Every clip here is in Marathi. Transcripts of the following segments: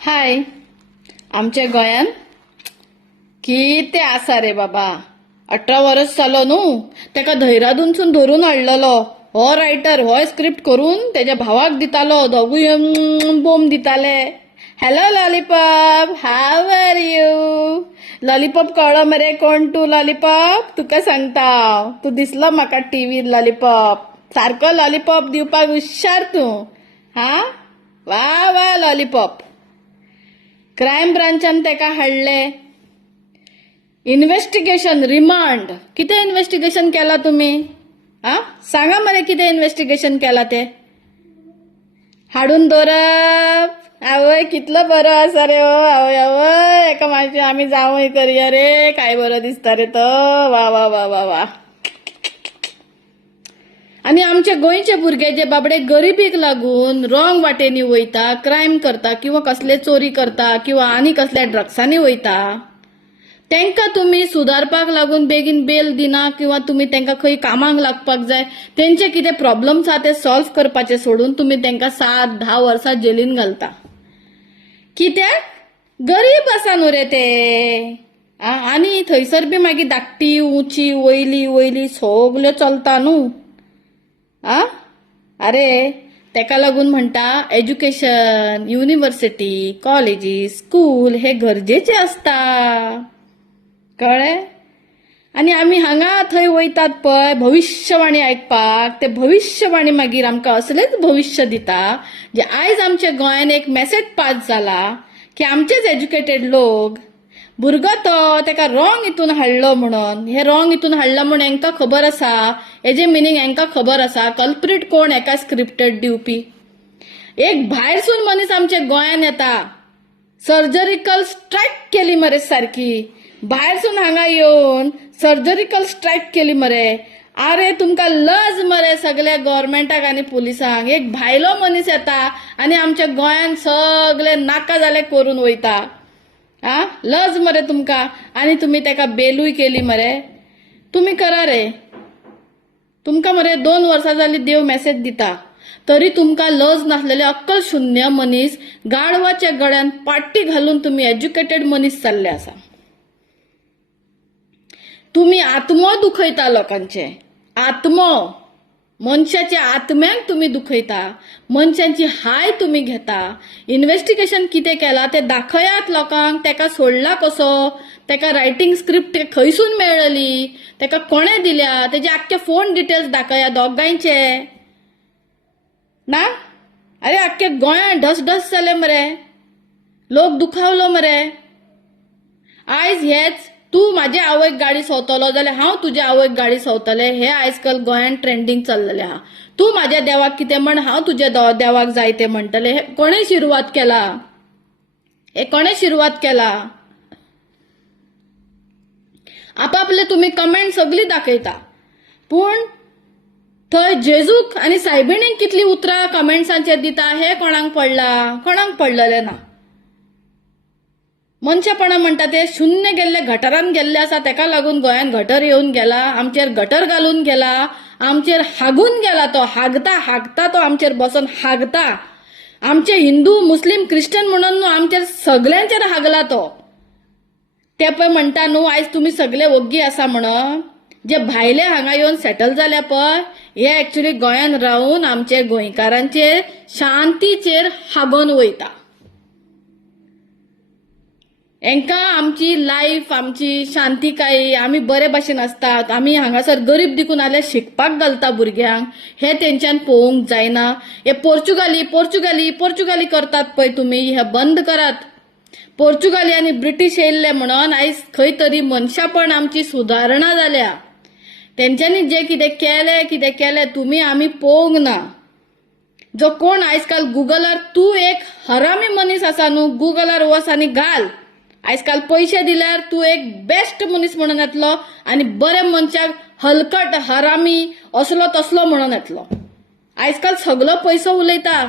हाय, आमच्या गोंयान कितें आसा रे बाबा. 18 वर्स जालो न्हू. तेका धैरादूनसून धरून हाडलेलो. हो रायटर हो स्क्रिप्ट करून तेज्या भावाक दितालो. दोगूय बोम दिताले. Hello lollipop, how are you. Lollipop कळ्ळो मरे कोण तू लॉलीपॉप. तुका सांगता तू दिसलो म्हाका टीव्हीर लॉलीपॉप. सारको लॉलीपॉप दिवपाक हुशार तू. हा वा वा लॉलीपॉप. क्रायम ब्रांचान तेका हाडले. Investigation remand. कितें इन्व्हेस्टिगेशन केला तुम्ही? सांगा मरे कितें इन्व्हेस्टिगेशन केला ते. हाडून दवरप. आवय कितलो बरो आसा रे हो. आवय आवय एका मातशें आमी जावंय करया रे. काय बरो दिसता रे तो. वा वा वा वा वा. आणि आमचे गोंयचे भुरगे जे बाबडे गरिबीक लागून रॉंग वाटेनी वयता, क्रायम करता किंवा कसले चोरी करता किंवा आनी कसल्या ड्रग्सांनी वयता, तेंका तुम्ही सुधारपाक लागून बेगीन बेल दिना किंवा तुम्ही तेंका खंय कामाक लागपाक जाय, तेंचे कितें प्रॉब्लेम्स आहा ते सॉल्व करपाचे सोडून तुम्ही तेंका 7-10 वर्सां जेलीन घालता. कित्याक? गरीब आसा न्हू रे ते. आनी थंयसर बी मागीर धाकटी उंची वयली वयली सगल्यो चलता न्हू. अरे तेका लागून म्हणटा एज्युकेशन, युनिव्हर्सिटी, कॉलेजीस, स्कूल हे गरजेचे असता. कळ्ळें? आणि आमी हांगा थंय वयतात पळय भविष्यवाणी आयकपाक, ते भविष्यवाणी मागीर आमकां असलेच भविष्य दिता जे आयज आमच्या गोंयान एक मेसेज पास जाला की आमचेच एज्युकेटेड लोक भुरगो तो तेका रॉंग हितून हाडलो म्हणून. हे रॉंग हितून हाडला म्हणून हांकां खबर आसा. हेजे मिनींग हांकां खबर आसा. कल्प्रिट कोण एका स्क्रिप्टेड दिवपी. एक भायरसून मनीस आमच्या गोंयान येता. सर्जरिकल स्ट्रायक केली मरे सारकी. भायरसून हांगा येवन सर्जरिकल स्ट्रायक केली मरे. अरे तुमकां लज मरे सगळ्या गव्हर्मेंटाक आनी पुलिसांक. एक भायलो मनीस येता आनी आमच्या गोंयान सगळे नाका जाले करून वयता. लज मरे तुमकां. आनी तुम्ही तेका बेलूय केली मरे. तुम्ही करा रे. तुमकां मरे 2 वर्सां जाली देव मेसेज दिता, तरी तुमकां लज नासलेले अक्कल शून्य मनीस गाडवाच्या गळ्यान पाट्टी घालून तुम्ही एज्युकेटेड मनीस चालले आसा. तुम्ही आत्मो दुखयता लोकांचे. आत्मो. मनशाच्या आत्म्यांक तुम्ही दुखयता. मनशांची हाय तुम्ही घेता. इन्व्हेस्टिगेशन कितें केला ते दाखयात लोकांक. तेका सोडला कसो, तेका रायटिंग स्क्रिप्ट खंयसून मेळ्ळली, तेका कोणे दिल्या, तेजे आख्खे फोन डिटेल्स दाखया दोगांयचे. ना अरे आख्खे गोंयान ढस जाले मरे. लोक दुखावलो मरे. आयज हेच तू माझ्या आवयक गाडी सवतलो जाल्यार हांव तुज्या आवयक गाडी सवतले. हे आजकाल गोंयान ट्रेंडिंग चल्लेले आहा. तू माझ्या देवाक कितें म्हण, हांव तुज्या देवाक जाय ते म्हणटले. हे कोणे सुरवात केला? हे कोणे सुरवात केला? आपापले तुम्ही कमेंट सगळी दाखयता, पण थंय जेजूक आनी सायबिणीक कितली उतरां कमेंट्सांचेर दिता हे कोणाक पडला? कोणाक पडलेले ना. मनशापणा म्हणटा ते शून्य गेल्ले, गटारान गेल्ले आसा. तेका लागून गोंयान गटर येऊन गेला. आमचेर गटर घालून गेला. आमचेर हागून गेला तो. हागता तो आमचेर बसून हागता. आमचे हिंदू मुस्लिम ख्रिश्चन म्हणून न्हू, आमचेर सगळ्यांचेर हागला तो. ते पळय म्हणटा न्हू आयज तुम्ही सगळे ओग्गी आसा म्हणून. जे भायले हांगा येवन सेटल जाल्या पळय, हे एक्चुअली गोंयान रावून आमचे गोंयकारांचेर शांतीचेर हागोन वयता. हेंका आमची लायफ, आमची शांतीकायी, आमी बरे भाशेन आसतात. आमी हांगासर गरीब देखून आले शिकपाक घालता भुरग्यांक. हे तेंच्यान पळोवंक जायना. हे पोर्चुगाली करतात पळय तुम्ही, हे बंद करात. पोर्चुगाली आनी ब्रिटीश येयल्ले म्हणून आयज खंय तरी मनशापण आमची सुदारणा जाल्या. तेंच्यांनी जे कितें केले तुम्ही आमी पळोवंक ना. जो कोण आजकाल गुगलार, तू एक हरामी मनीस आसा न्हू, गुगलार वच आनी घाल. आजकाल पैसे दिल्यार तू एक बेस्ट मनीस म्हणून येतलो आणि बरे मनशाक हलकट हरामी असलो तसलो म्हणून येतलो. आजकाल सगळो पैसो उलयता.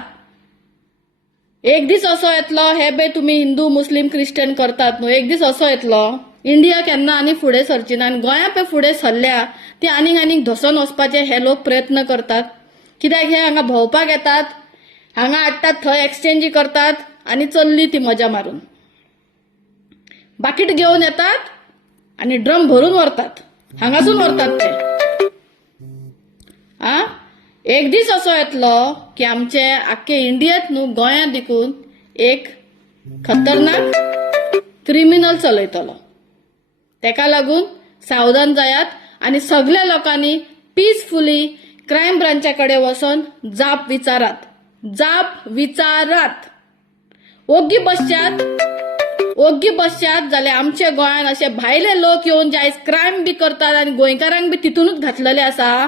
एक दीस असो येतलो, हे बे तुम्ही हिंदू मुस्लिम ख्रिश्चन करतात न्हू, एक दीस असो येतलो इंडिया केन्ना आनी फुडें सरची ना. आनी गोंया पे फुडें सरल्या ती आनीक धोसन वचपाचे हे लोक प्रयत्न करतात. कित्याक हे हांगा भोंवपाक येतात, हांगा हाडटात, थंय एक्सचेंजी करतात. आणि चलली ती मजा मारून. बाकीट घेऊन येतात आणि ड्रम भरून व्हरतात, हांगासून व्हरतात ते. एक दीस असो येतलो की आमचे आख्खे इंडियेत न्हू गोंयांत देखून एक खतरनाक क्रिमिनल चलयतलो. तेका लागून सावधान जायात आणि सगळ्या लोकांनी पीसफुली क्रायम ब्रांचा कडेन वचून जाप विचारात. ओग्गी बसच्यात जाल्यार आमच्या गोंयांत असे भायले लोक येवन जे आयज क्रायम बी करतात आणि गोंयकारांक बी तितूनच घातलेले आसा.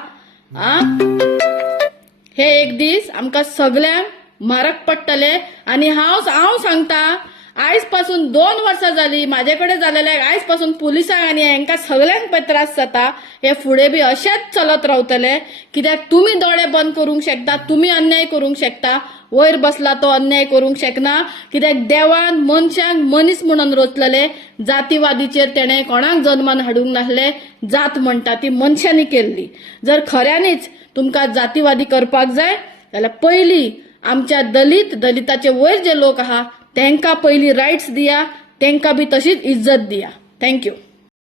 हे एक दीस आमकां सगळ्यांक म्हारग पडटले. आणि हांव सांगता, आयज पासून 2 वर्सां जाली माझे कडेन जालेले. आयज पासून पुलिसांक आनी हांकां सगळ्यांक पळय त्रास जाता. हे फुडें बी अशेंच चलत रावतले, कित्याक तुमी दोळे बंद करूंक शकता, तुमी अन्याय करूंक शकता, वयर बसला तो अन्याय करूंक शकना. कित्याक देवान मनशांक मनीस म्हणून रचलेले, जातीवादीचेर तेणें कोणाक जन्मान हाडूंक नासले. जात म्हणटा ती मनशांनी केल्ली. जर खऱ्यांनीच तुमकां जातीवादी करपाक जाय जाल्यार पयलीं आमच्या दलिताचे वयर जे लोक आहा तांकां पयलीं रायट्स दिया, तांकां बी तशीच इज्जत दिया. थँक्यू.